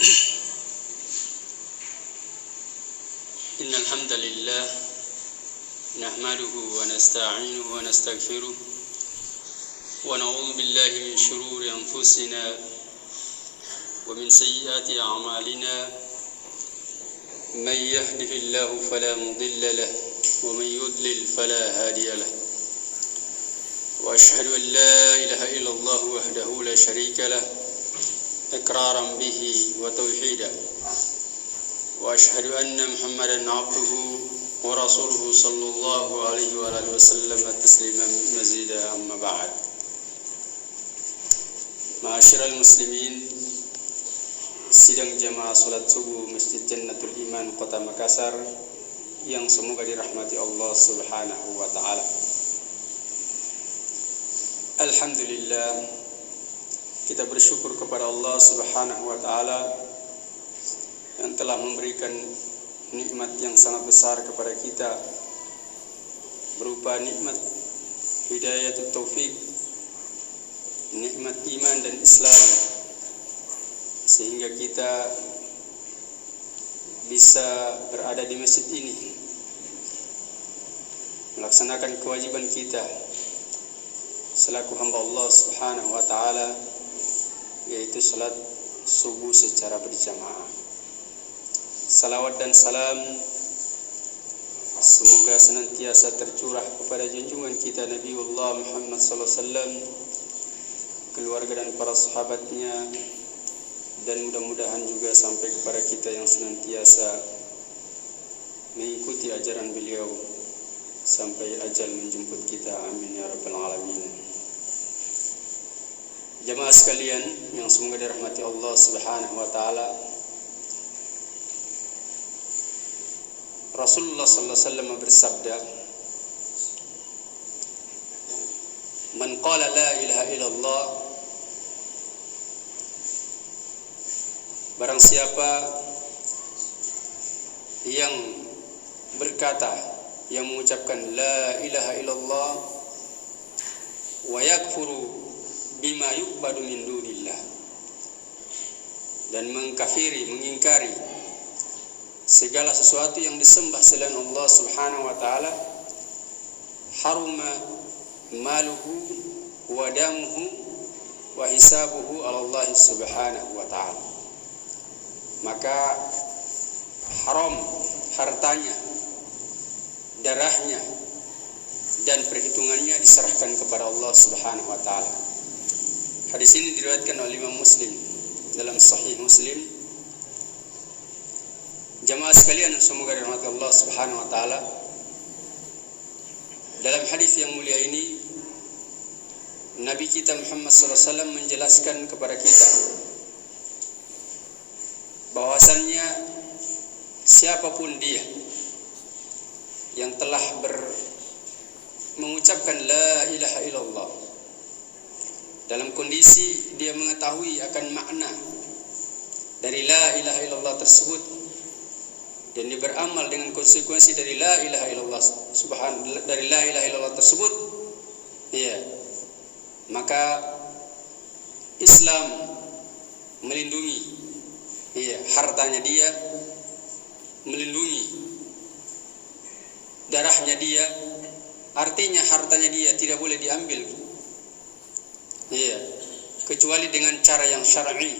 إن الحمد لله نحمده ونستعينه ونستغفره ونعوذ بالله من شرور أنفسنا ومن سيئات أعمالنا من يهده الله فلا مضل له ومن يضلل فلا هادي له وأشهد أن لا إله إلا الله وحده لا شريك له إقرارا به وتوحيدا وأشهد أن محمدا عبده ورسوله صلى الله عليه وآله وسلم تسليما مزيدا أما بعد. Ma'asyiral muslimin, sidang jamaah salat subuh Masjid Jannatul Iman Kota Makassar yang semoga dirahmati Allah Subhanahu wa taala. Alhamdulillah, kita bersyukur kepada Allah Subhanahu wa taala yang telah memberikan nikmat yang sangat besar kepada kita berupa nikmat hidayatut taufik, nikmat iman dan Islam, sehingga kita bisa berada di masjid ini melaksanakan kewajiban kita selaku hamba Allah Subhanahu wa taala, yaitu salat subuh secara berjamaah. Salawat dan salam semoga senantiasa tercurah kepada junjungan kita Nabiullah Muhammad sallallahu alaihi wasallam, keluarga dan para sahabatnya, dan mudah-mudahan juga sampai kepada kita yang senantiasa mengikuti ajaran beliau sampai ajal menjemput kita. Amin ya rabbal alamin. Jamaah sekalian yang semoga dirahmati Allah Subhanahu wa taala, Rasulullah sallallahu alaihi wasallam bersabda, "Man qala la ilaha illallah," barang siapa yang berkata, yang mengucapkan la ilaha illallah, wa yakfuru bima yu'badu min dunillah, dan mengkafiri, mengingkari segala sesuatu yang disembah selain Allah Subhanahu wa taala, haruma maluhu wa damuhu wa hisabuhu 'ala Allah Subhanahu wa taala. Maka haram hartanya, darahnya, dan perhitungannya diserahkan kepada Allah Subhanahu wa taala. Hadis ini diriwayatkan oleh Imam Muslim dalam Sahih Muslim. Jamaah sekalian semoga dirahmati Allah Subhanahu wa taala, dalam hadis yang mulia ini Nabi kita Muhammad sallallahu alaihi wasallam menjelaskan kepada kita bahwasannya siapapun dia yang telah mengucapkan la ilaha illallah dalam kondisi dia mengetahui akan makna dari la ilaha illallah tersebut, dan dia beramal dengan konsekuensi dari la ilaha illallah dari la ilaha illallah tersebut, ya, maka Islam melindungi, ya, hartanya dia, melindungi darahnya dia. Artinya hartanya dia tidak boleh diambil, ya, kecuali dengan cara yang syar'i.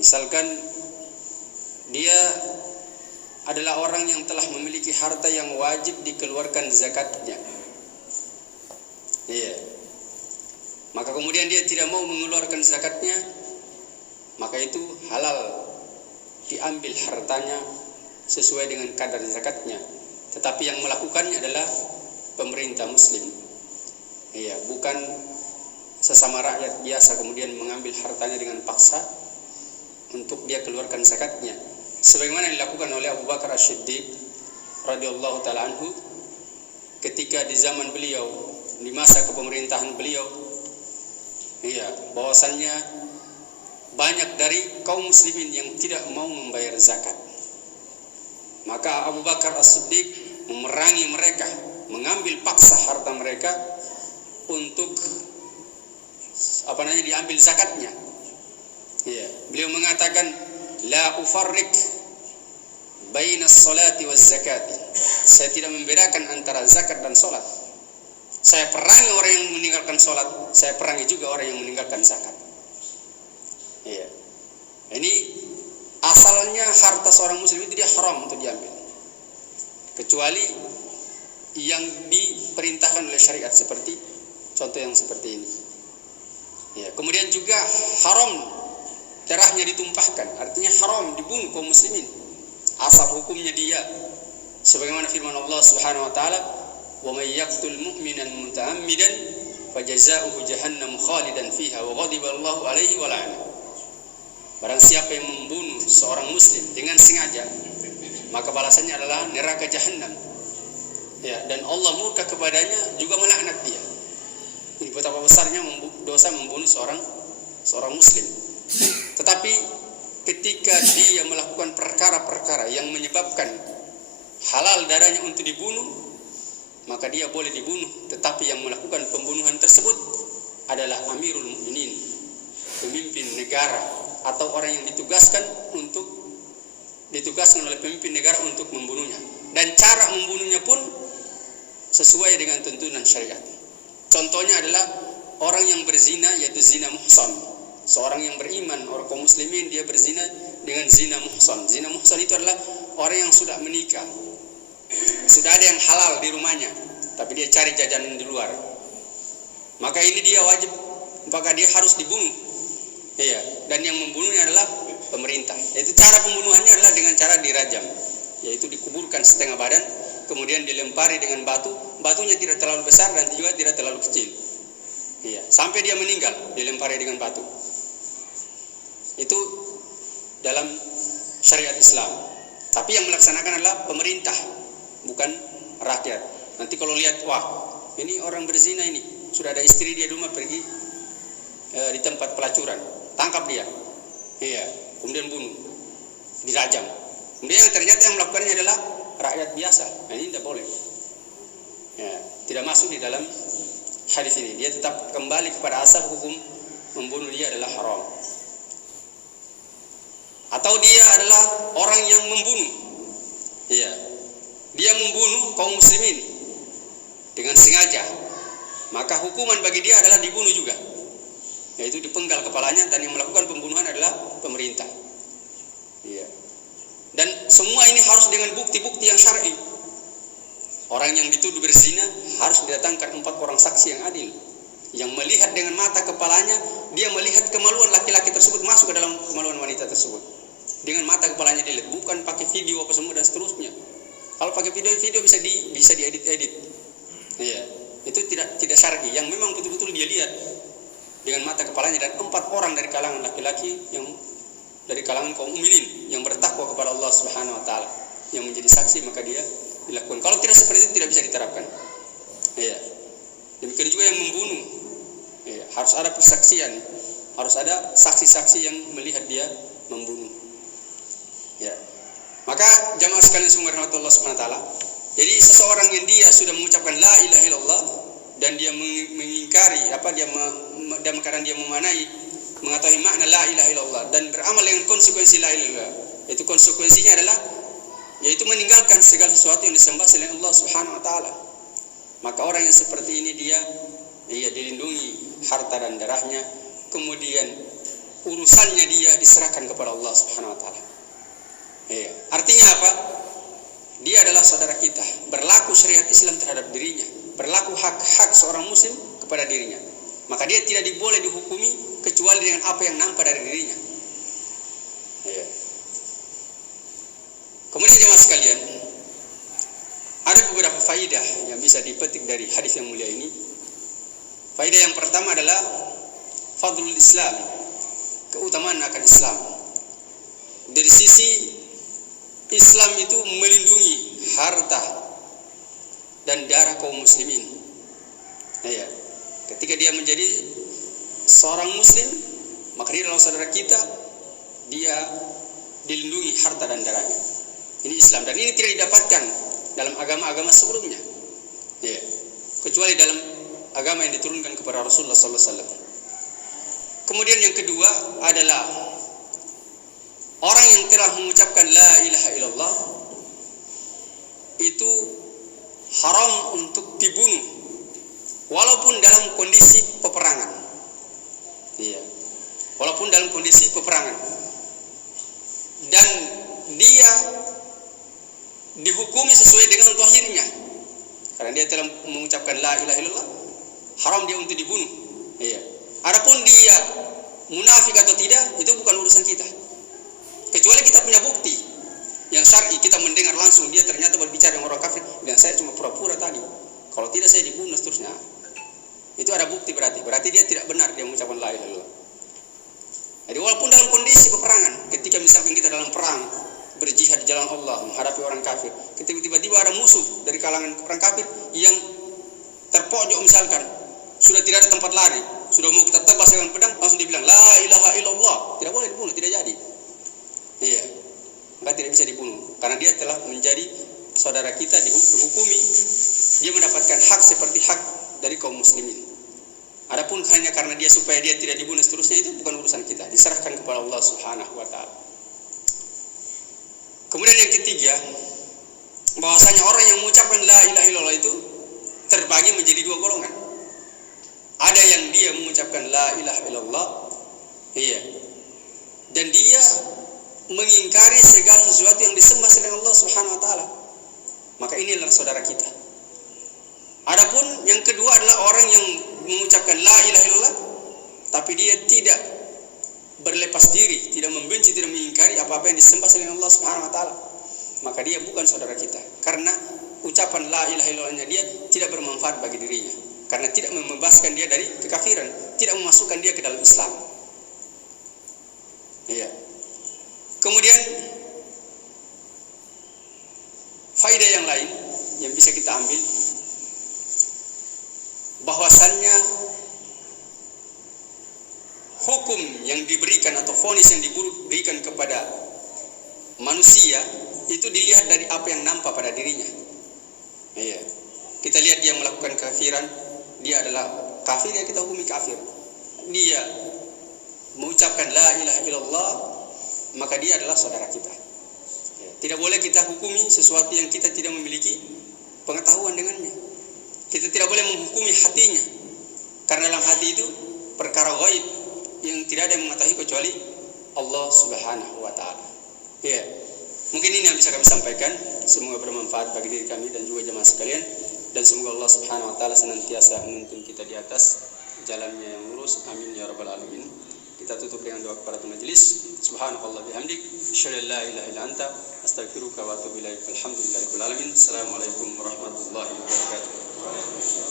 Misalkan dia adalah orang yang telah memiliki harta yang wajib dikeluarkan zakatnya, iya, maka kemudian dia tidak mau mengeluarkan zakatnya, maka itu halal diambil hartanya sesuai dengan kadar zakatnya. Tetapi yang melakukannya adalah pemerintah muslim, iya, bukan sesama rakyat biasa kemudian mengambil hartanya dengan paksa untuk dia keluarkan zakatnya, sebagaimana dilakukan oleh Abu Bakar As-Siddiq radhiyallahu taala anhu ketika di zaman beliau, di masa kepemerintahan beliau, iya, bahwasannya banyak dari kaum muslimin yang tidak mau membayar zakat. Maka Abu Bakar As-Siddiq memerangi mereka, mengambil paksa harta mereka untuk diambil zakatnya. Ya, beliau Beliau mengatakan, la ufarrik baina as-salati waz-zakati. Saya tidak membedakan antara zakat dan salat. Saya perangi orang yang meninggalkan salat, saya perangi juga orang yang meninggalkan zakat. Iya. Ini asalnya harta seorang muslim itu dia haram untuk diambil. Kecuali yang diperintahkan oleh syariat seperti contoh yang seperti ini. Ya, kemudian juga haram darahnya ditumpahkan, artinya haram dibunuh kaum muslimin. Asal hukumnya dia sebagaimana firman Allah Subhanahu wa taala, "Wa may yaqtul mu'minan muta'ammidan fajazaohu jahannam khalidan fiha wa ghadiba Allahu alaihi wa la'ana." Barang siapa yang membunuh seorang muslim dengan sengaja, maka balasannya adalah neraka jahanam. Ya, dan Allah murka kepadanya juga melaknat dia. Ini betapa besarnya dosa membunuh seorang muslim. Tetapi ketika dia melakukan perkara-perkara yang menyebabkan halal darahnya untuk dibunuh, maka dia boleh dibunuh. Tetapi yang melakukan pembunuhan tersebut adalah Amirul Mukminin, pemimpin negara, atau orang yang ditugaskan oleh pemimpin negara untuk membunuhnya. Dan cara membunuhnya pun sesuai dengan tuntunan syariat. Contohnya adalah orang yang berzina, yaitu zina muhsan. Seorang yang beriman, orang kaum muslimin, dia berzina dengan zina muhsan. Zina muhsan itu adalah orang yang sudah menikah, sudah ada yang halal di rumahnya, tapi dia cari jajanan di luar. Maka ini dia wajib, maka dia harus dibunuh. Iya, dan yang membunuhnya adalah pemerintah. Yaitu cara pembunuhannya adalah dengan cara dirajam, yaitu dikuburkan setengah badan, kemudian dilempari dengan batu. Batunya tidak terlalu besar dan juga tidak terlalu kecil. Iya, sampai dia meninggal dilempari dengan batu. Itu dalam syariat Islam. Tapi yang melaksanakan adalah pemerintah, bukan rakyat. Nanti kalau lihat, wah, ini orang berzina ini, sudah ada istri dia di rumah, pergi di tempat pelacuran, tangkap dia. Iya, kemudian bunuh, dirajam. Kemudian yang ternyata yang melakukannya adalah rakyat biasa. Nah, ini tidak boleh. Ya, tidak masuk di dalam hadis ini. Dia tetap kembali kepada asal hukum membunuh dia adalah haram. Atau dia adalah orang yang membunuh. Iya, dia membunuh kaum muslimin dengan sengaja. Maka hukuman bagi dia adalah dibunuh juga, yaitu dipenggal kepalanya, dan yang melakukan pembunuhan adalah pemerintah. Iya. Dan semua ini harus dengan bukti-bukti yang syar'i. Orang yang dituduh berzina harus didatangkan 4 orang saksi yang adil, yang melihat dengan mata kepalanya, dia melihat kemaluan laki-laki tersebut masuk ke dalam kemaluan wanita tersebut. Dengan mata kepalanya dilihat, bukan pakai video apa semua dan seterusnya. Kalau pakai video bisa diedit-edit. Iya, itu tidak syar'i. Yang memang betul-betul dia lihat dengan mata kepalanya, dan 4 orang dari kalangan laki-laki yang dari kalangan kaum mukminin yang bertakwa kepada Allah Subhanahu wa taala yang menjadi saksi, maka dia dilakukan. Kalau tidak seperti itu tidak bisa diterapkan. Iya. Demikian juga yang membunuh. Iya, harus ada persaksian, harus ada saksi-saksi yang melihat dia membunuh. Ya. Maka jamaah sekalian semua rahmat Allah Subhanahu wa taala. Jadi seseorang yang dia sudah mengucapkan la ilaha illallah dan dia mengingkari dalam keadaan dia mengetahui makna la ilaha illallah dan beramal dengan konsekuensi la ilaha illallah, itu konsekuensinya adalah yaitu meninggalkan segala sesuatu yang disembah selain Allah Subhanahu wa taala. Maka orang yang seperti ini dia dilindungi harta dan darahnya, kemudian urusannya dia diserahkan kepada Allah Subhanahu wa taala. Iya. Artinya apa? Dia adalah saudara kita, berlaku syariat Islam terhadap dirinya, berlaku hak-hak seorang muslim kepada dirinya. Maka dia tidak boleh dihukumi kecuali dengan apa yang nampak dari dirinya. Ya. Kemudian jemaah sekalian, ada beberapa faidah yang bisa dipetik dari hadis yang mulia ini. Faidah yang pertama adalah fadlul Islam, keutamaan akan Islam. Dari sisi Islam itu melindungi harta dan darah kaum muslimin. Ya. Ketika dia menjadi seorang muslim, maka dia adalah saudara kita, dia dilindungi harta dan darahnya. Ini Islam, dan ini tidak didapatkan dalam agama-agama sebelumnya. Ya. Kecuali dalam agama yang diturunkan kepada Rasulullah sallallahu alaihi wasallam. Kemudian yang kedua adalah orang yang telah mengucapkan la ilaha illallah itu haram untuk dibunuh walaupun dalam kondisi peperangan. Iya. Walaupun dalam kondisi peperangan. Dan dia dihukumi sesuai dengan zahirnya. Karena dia telah mengucapkan la ilaha illallah, haram dia untuk dibunuh. Iya. Adapun dia munafik atau tidak, itu bukan urusan kita. Kecuali kita punya bukti yang syar'i, kita mendengar langsung dia ternyata berbicara dengan orang kafir dan saya cuma pura-pura tadi. Kalau tidak saya dibunuh seterusnya. Itu ada bukti berarti dia tidak benar dia mengucapkan la ilaha illallah. Jadi walaupun dalam kondisi peperangan, ketika misalkan kita dalam perang, berjihad di jalan Allah, menghadapi orang kafir, ketika tiba-tiba ada musuh dari kalangan orang kafir yang terpojok misalkan, sudah tidak ada tempat lari, sudah mau kita tebas dengan pedang, langsung dibilang la ilaha illallah, tidak boleh dibunuh, tidak jadi. Iya, maka tidak bisa dibunuh karena dia telah menjadi saudara kita, dihukumi dia mendapatkan hak seperti hak dari kaum muslimin. Adapun hanya karena dia supaya dia tidak dibunuh seterusnya, itu bukan urusan kita, diserahkan kepada Allah Subhanahu wa taala. Kemudian yang ketiga, bahwasanya orang yang mengucapkan la ilaha illallah itu terbagi menjadi dua golongan. Ada yang dia mengucapkan la ilaha illallah, iya, dan dia mengingkari segala sesuatu yang disembah selain Allah Subhanahu wa taala. Maka ini adalah saudara kita. Adapun yang kedua adalah orang yang mengucapkan la ilaha illallah tapi dia tidak berlepas diri, tidak membenci, tidak mengingkari apa-apa yang disembah selain Allah Subhanahu wa taala. Maka dia bukan saudara kita. Karena ucapan la ilaha illallahnya dia tidak bermanfaat bagi dirinya. Karena tidak membebaskan dia dari kekafiran, tidak memasukkan dia ke dalam Islam. Iya. Kemudian faedah yang lain yang bisa kita ambil, bahwasannya hukum yang diberikan atau vonis yang diberikan kepada manusia itu dilihat dari apa yang nampak pada dirinya. Iya. Kita lihat dia melakukan kafiran, dia adalah kafir, ya kita hukumi kafir. Dia mengucapkan la ilaha illallah, maka dia adalah saudara kita. Tidak boleh kita hukumi sesuatu yang kita tidak memiliki pengetahuan dengannya. Kita tidak boleh menghukumi hatinya, karena dalam hati itu perkara gaib yang tidak ada yang mengetahui kecuali Allah Subhanahu wa taala. Ya. Mungkin ini yang bisa kami sampaikan. Semoga bermanfaat bagi diri kami dan juga jemaah sekalian, dan semoga Allah Subhanahu wa taala senantiasa menuntun kita di atas jalannya yang lurus. Amin ya rabbal alamin. Kita tutup dengan doa kafaratul majelis. Subhanallah bihamdik, asyhadu an la ilaha illa anta, astaghfiruka wa atubu ilaik. Alhamdulillahirabbil alamin. Assalamualaikum warahmatullahi wabarakatuh.